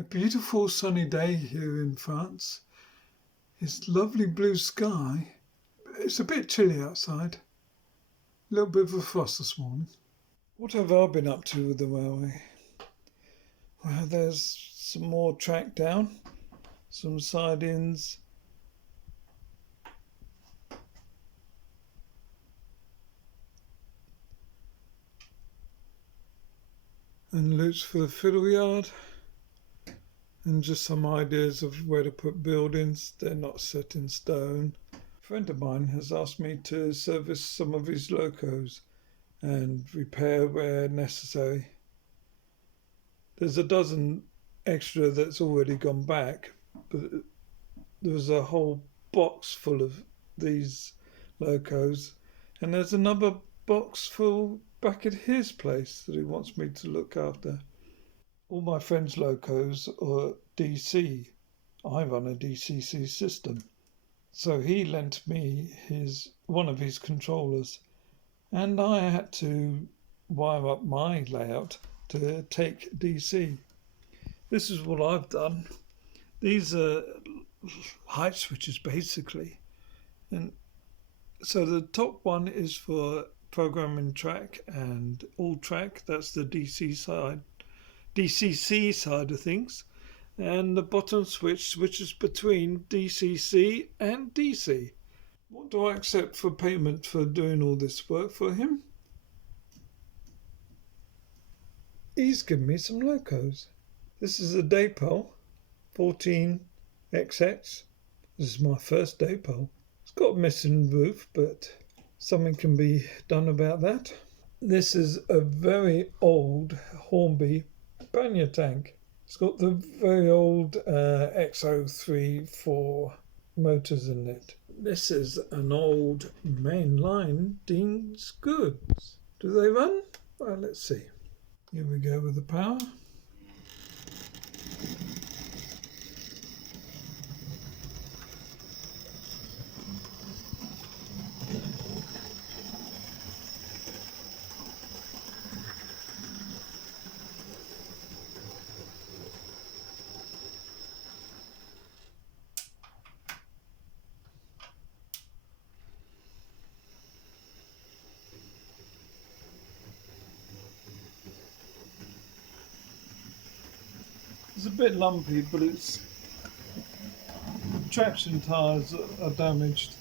A beautiful sunny day here in France. It's lovely blue sky. It's a bit chilly outside. A little bit of a frost this morning. What have I been up to with the railway? Well, there's some more track down, some sidings. And loots for the fiddle yard. And just some ideas of where to put buildings. They're not set in stone. A friend of mine has asked me to service some of his locos and repair where necessary. There's a dozen extra that's already gone back, but there was a whole box full of these locos, and there's another box full back at his place that he wants me to look after. All my friends' locos are DC. I run a DCC system. So he lent me one of his controllers, and I had to wire up my layout to take DC. This is what I've done. These are height switches basically. And so the top one is for programming track and all track. That's the DCC side of things. And the bottom switch switches between DCC and DC. What do I accept for payment for doing all this work for him? He's given me some locos. This is a Daypole 14XX. This is my first Daypole. It's got a missing roof, but something can be done about that. This is a very old Hornby pannier tank. It's got the very old XO34 motors in it. This is an old mainline Dean's Goods. Do they run? Well, let's see. Here we go with the power. It's a bit lumpy, but its traction tyres are damaged.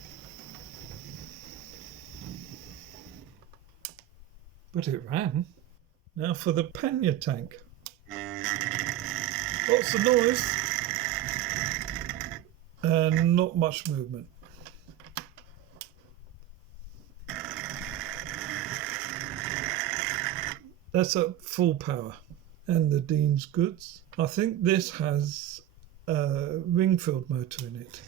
But it ran. Now for the pannier tank. Lots of noise and not much movement. That's at full power. And the Dean's Goods. I think this has a ring-filled motor in it.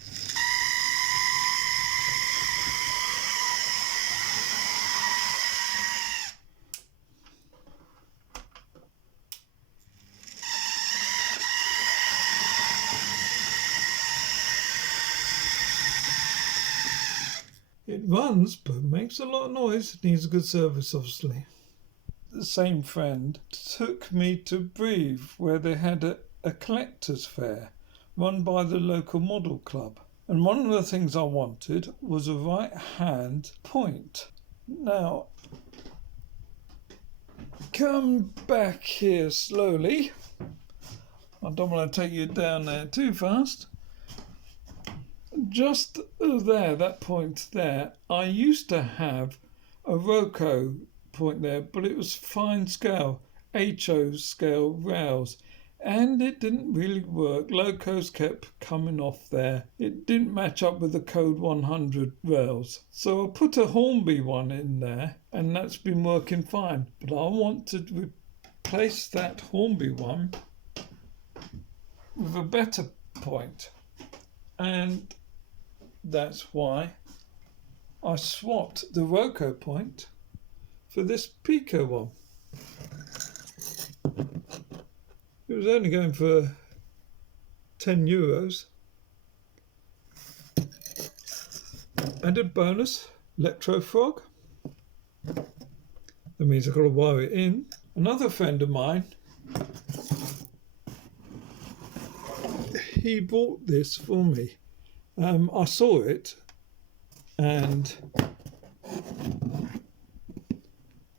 It runs, but makes a lot of noise. It needs a good service, obviously. The same friend took me to Brive, where they had a collector's fair run by the local model club. And one of the things I wanted was a right-hand point. Now, come back here slowly. I don't want to take you down there too fast. Just there, that point there, I used to have a Roco point there, but it was fine scale, HO scale rails, and it didn't really work. Locos kept coming off there. It didn't match up with the code 100 rails. So I put a Hornby one in there, and that's been working fine. But I want to replace that Hornby one with a better point. And that's why I swapped the Roco point for this Pico one. It was only going for €10. Added bonus, Electro Frog. That means I've got to wire it in. Another friend of mine he bought this for me. I saw it and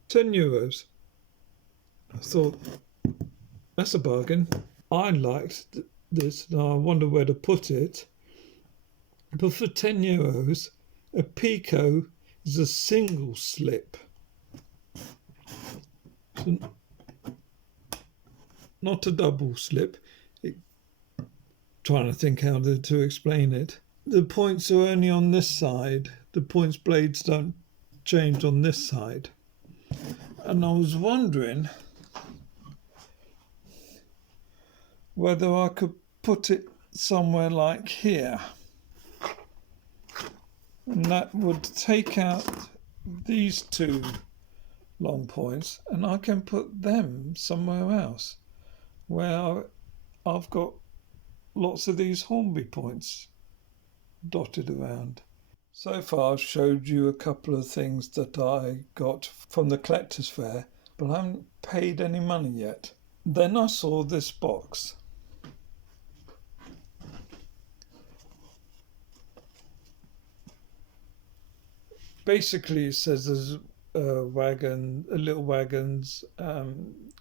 €10. I thought, that's a bargain. I liked this and I wonder where to put it. But for €10, a Pico is a single slip. So not a double slip. Trying to think how to explain it. The points are only on this side. The points blades don't change on this side. And I was wondering whether I could put it somewhere like here. And that would take out these two long points and I can put them somewhere else where I've got lots of these Hornby points dotted around. So far I've showed you a couple of things that I got from the collector's fair, but I haven't paid any money yet. Then I saw this box. Basically it says there's little wagons,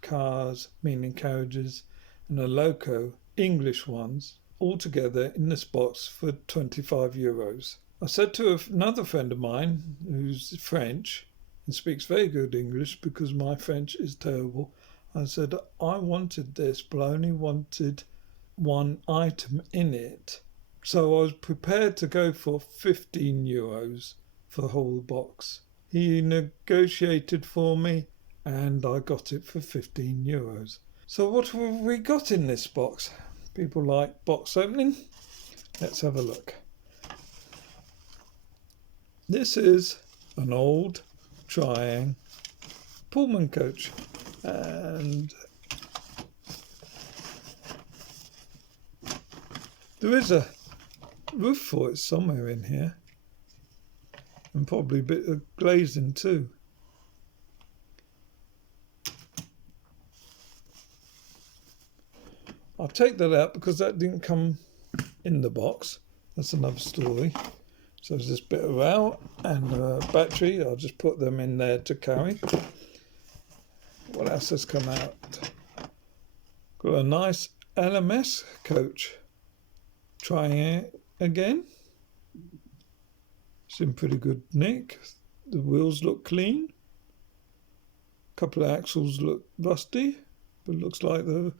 cars, meaning carriages, and a loco, English ones, all together in this box for €25. I said to another friend of mine who's French and speaks very good English because my French is terrible. I said I wanted this, but I only wanted one item in it. So I was prepared to go for €15 for the whole box. He negotiated for me and I got it for €15. So what have we got in this box? People like box opening. Let's have a look. This is an old Triang Pullman coach and there is a roof for it somewhere in here and probably a bit of glazing too. I'll take that out because that didn't come in the box. That's another story. So there's this bit of rail and a battery. I'll just put them in there to carry. What else has come out? Got a nice LMS coach. Trying it again. It's in pretty good nick. The wheels look clean. A couple of axles look rusty, but it looks like the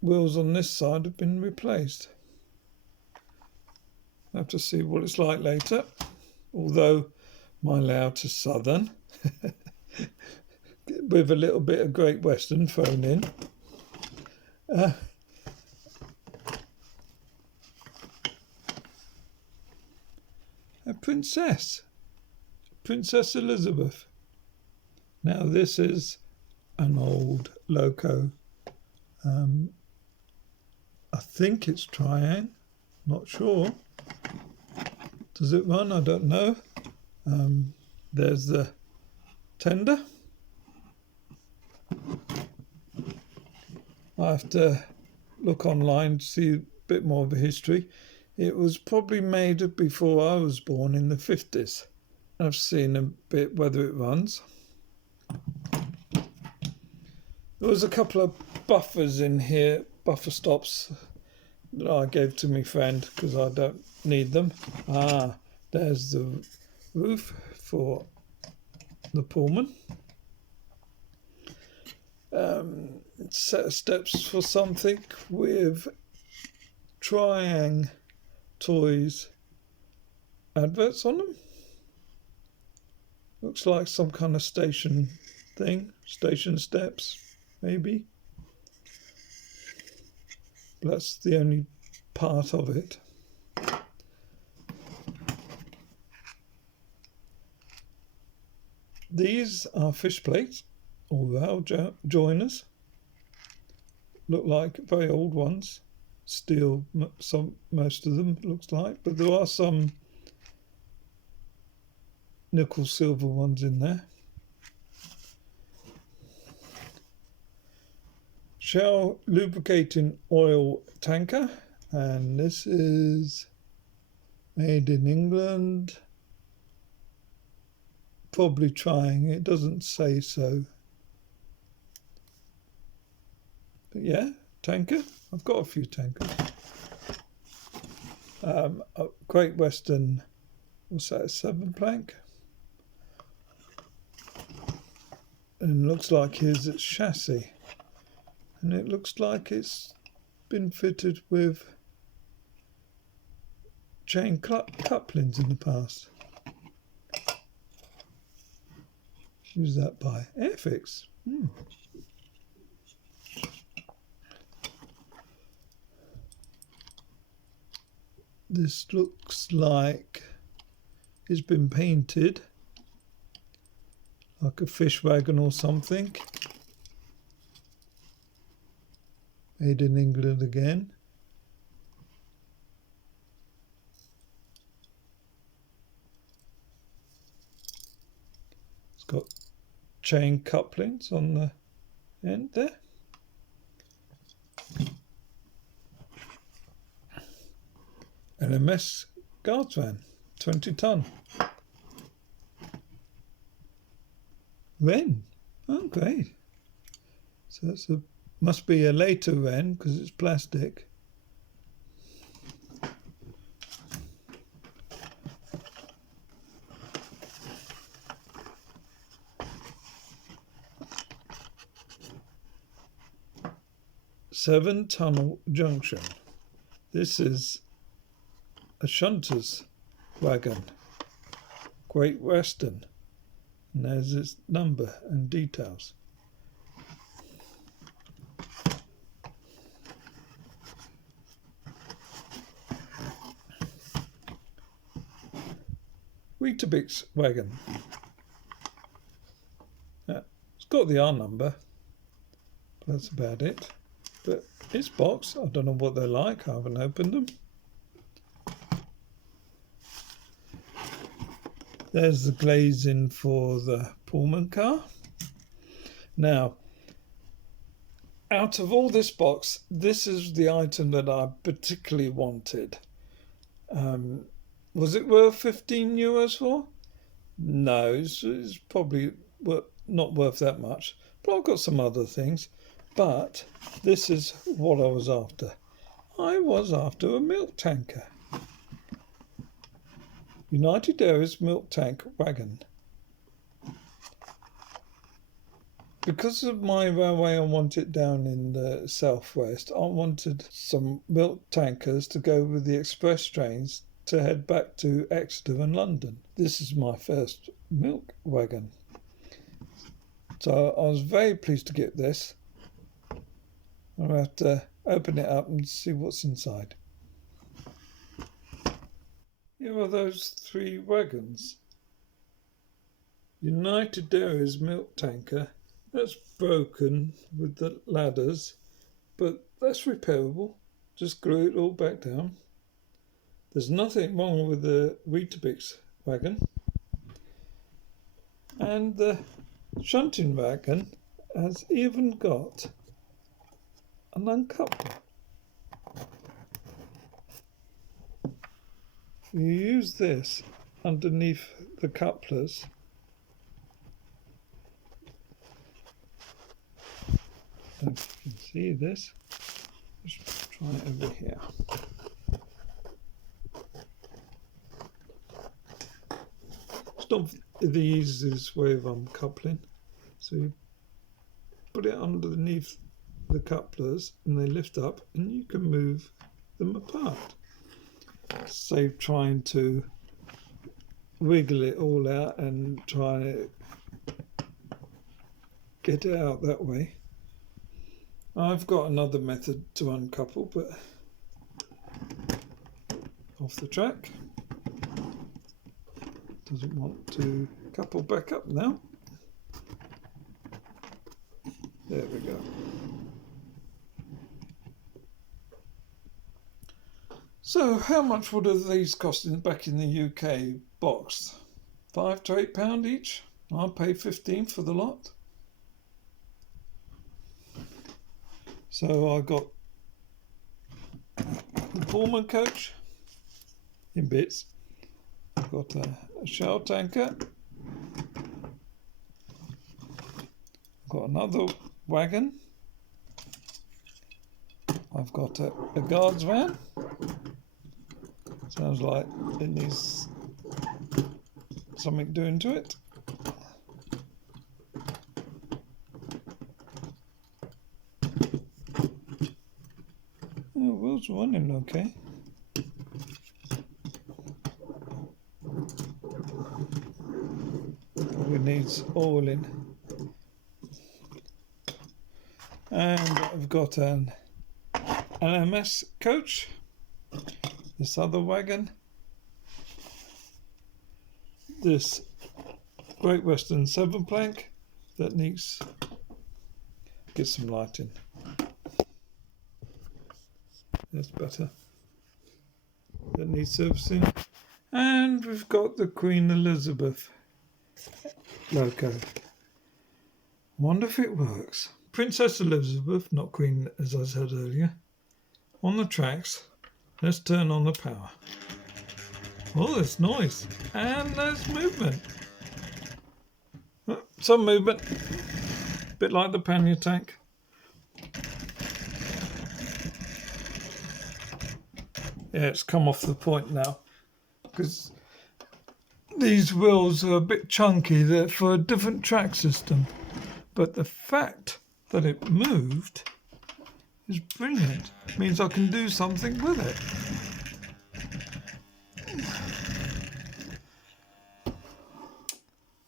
wheels on this side have been replaced. I have to see what it's like later. Although my layout is southern, with a little bit of Great Western thrown in. A Princess Elizabeth. Now this is an old loco. I think it's Triang, not sure. Does it run? I don't know. There's the tender. I have to look online to see a bit more of the history. It was probably made before I was born in the 50s. I've seen a bit whether it runs. There was a couple of buffers in here, buffer stops that I gave to my friend because I don't need them. There's the roof for the Pullman. Set of steps for something with Triang Toys adverts on them. Looks like some kind of station thing, station steps maybe. But that's the only part of it. These are fish plates or rail joiners. Look like very old ones. Steel, most of them looks like, but there are some nickel silver ones in there. Shell lubricating oil tanker And this is made in England. Probably trying, it doesn't say so. But yeah, tanker. I've got a few tankers. A Great Western, what's that, a 7 plank? And it looks like here's its chassis. And it looks like it's been fitted with chain couplings in the past. Who's that by? Airfix. This looks like it's been painted like a fish wagon or something. Made in England again. It's got chain couplings on the end there. LMS guards van, 20 ton. Wren. Oh, great. So it's must be a later Wren because it's plastic. Seven Tunnel Junction. This is a shunter's wagon. Great Western. And there's its number and details. Weetabix wagon. It's got the R number. That's about it. But it's boxed. I don't know what they're like. I haven't opened them. There's the glazing for the Pullman car. Now, out of all this box, this is the item that I particularly wanted. Was it worth 15 euros for? No, it's probably not worth that much. But I've got some other things. But this is what I was after. I was after a milk tanker. United Dairies milk tank wagon. Because of my railway, I want it down in the southwest. I wanted some milk tankers to go with the express trains to head back to Exeter and London. This is my first milk wagon. So I was very pleased to get this. I'll have to open it up and see what's inside. Here are those 3 wagons. United Dairies milk tanker. That's broken with the ladders, but that's repairable. Just glue it all back down. There's nothing wrong with the Weetabix wagon. And the shunting wagon has even got an uncoupler. You use this underneath the couplers. If you can see this, let's try it over here. It's not the easiest way of uncoupling. So you put it underneath the couplers and they lift up and you can move them apart. Save trying to wiggle it all out and try to get it out that way. I've got another method to uncouple, but off the track. Doesn't want to couple back up now. There we go. So how much would have these cost back in the UK boxed? £5 to £8 each? I'll pay 15 for the lot. So I got the Pullman coach in bits. I've got a shell tanker. I've got another wagon. I've got a guard's van. Sounds like it needs something doing to it. Oh, wheels running okay. Probably needs oiling. And I've got an LMS coach. This other wagon. This Great Western 7 plank that needs get some lighting. That's better. That needs servicing. And we've got the Queen Elizabeth loco. Wonder if it works. Princess Elizabeth, not Queen as I said earlier. On the tracks. Let's turn on the power. Oh, there's noise. And there's movement. Some movement. Bit like the pannier tank. Yeah, it's come off the point now. Because these wheels are a bit chunky. They're for a different track system. But the fact that it moved is brilliant. It means I can do something with it.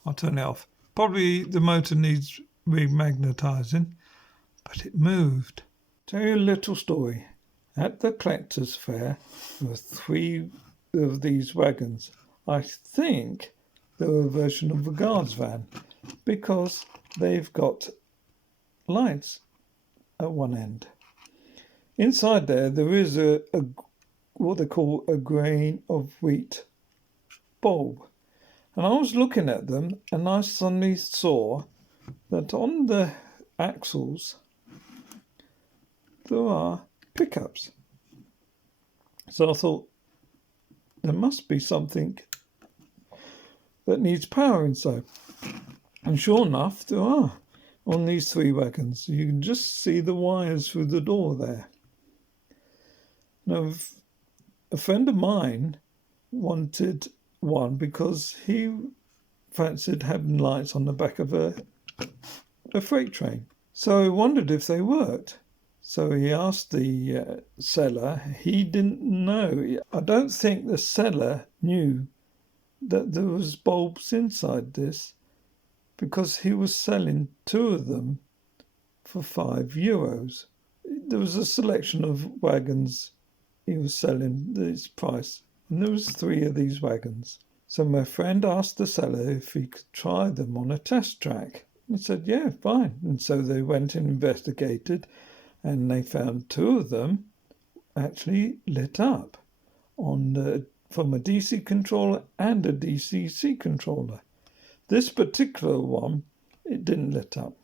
I'll turn it off. Probably the motor needs remagnetising, but it moved. Tell you a little story. At the collector's fair, there were 3 of these wagons. I think they were a version of the guard's van because they've got lights at one end. Inside there is a what they call a grain of wheat bulb. And I was looking at them and I suddenly saw that on the axles there are pickups. So I thought there must be something that needs power inside. And sure enough, there are on these 3 wagons. You can just see the wires through the door there. Now, a friend of mine wanted one because he fancied having lights on the back of a freight train. So I wondered if they worked. So he asked the seller. He didn't know. I don't think the seller knew that there was bulbs inside this because he was selling 2 of them for €5. There was a selection of wagons he was selling this price, and there was 3 of these wagons. So my friend asked the seller if he could try them on a test track. He said, yeah, fine. And so they went and investigated, and they found 2 of them actually lit up from a DC controller and a DCC controller. This particular one, it didn't lit up.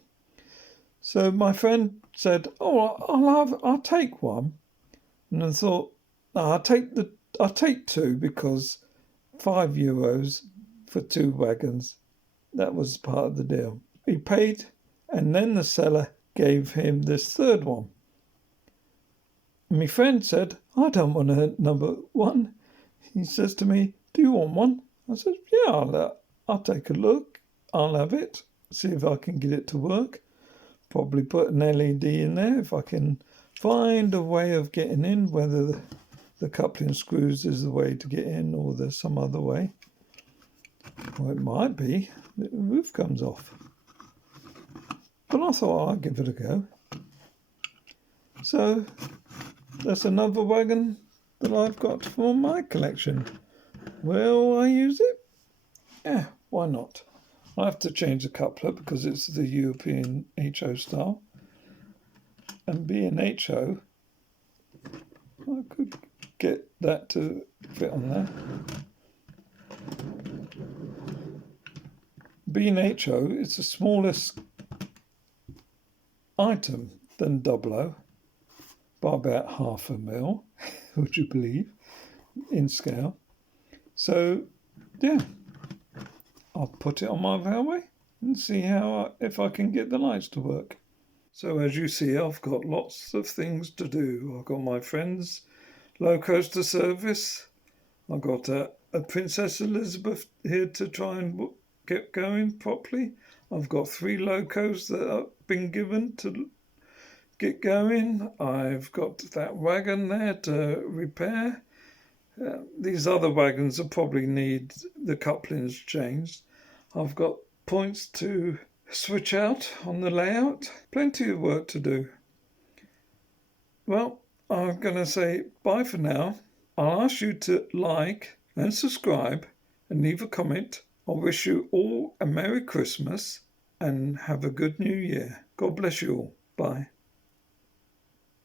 So my friend said, oh, I'll take one. And I thought, no, I'll take 2 because €5 for 2 wagons. That was part of the deal. He paid, and then the seller gave him this 3rd one. And my friend said, I don't want a number 1. He says to me, do you want one? I said, yeah, I'll take a look. I'll have it. See if I can get it to work. Probably put an LED in there if I can find a way of getting in, whether the coupling screws is the way to get in or there's some other way. Well, it might be. The roof comes off. But I thought I'd give it a go. So that's another wagon that I've got for my collection. Will I use it? Yeah, why not? I have to change the coupler because it's the European HO style. And being HO, I could get that to fit on there. Being HO, it's the smallest item than 00, by about 1/2 mil, would you believe, in scale. So, yeah, I'll put it on my railway and see if I can get the lights to work. So as you see, I've got lots of things to do. I've got my friend's locos to service. I've got a Princess Elizabeth here to try and get going properly. I've got 3 locos that have been given to get going. I've got that wagon there to repair. These other wagons will probably need the couplings changed. I've got points to switch out on the layout. Plenty of work to do. Well, I'm going to say bye for now. I'll ask you to like and subscribe and leave a comment. I wish you all a Merry Christmas and have a good New Year. God bless you all. Bye.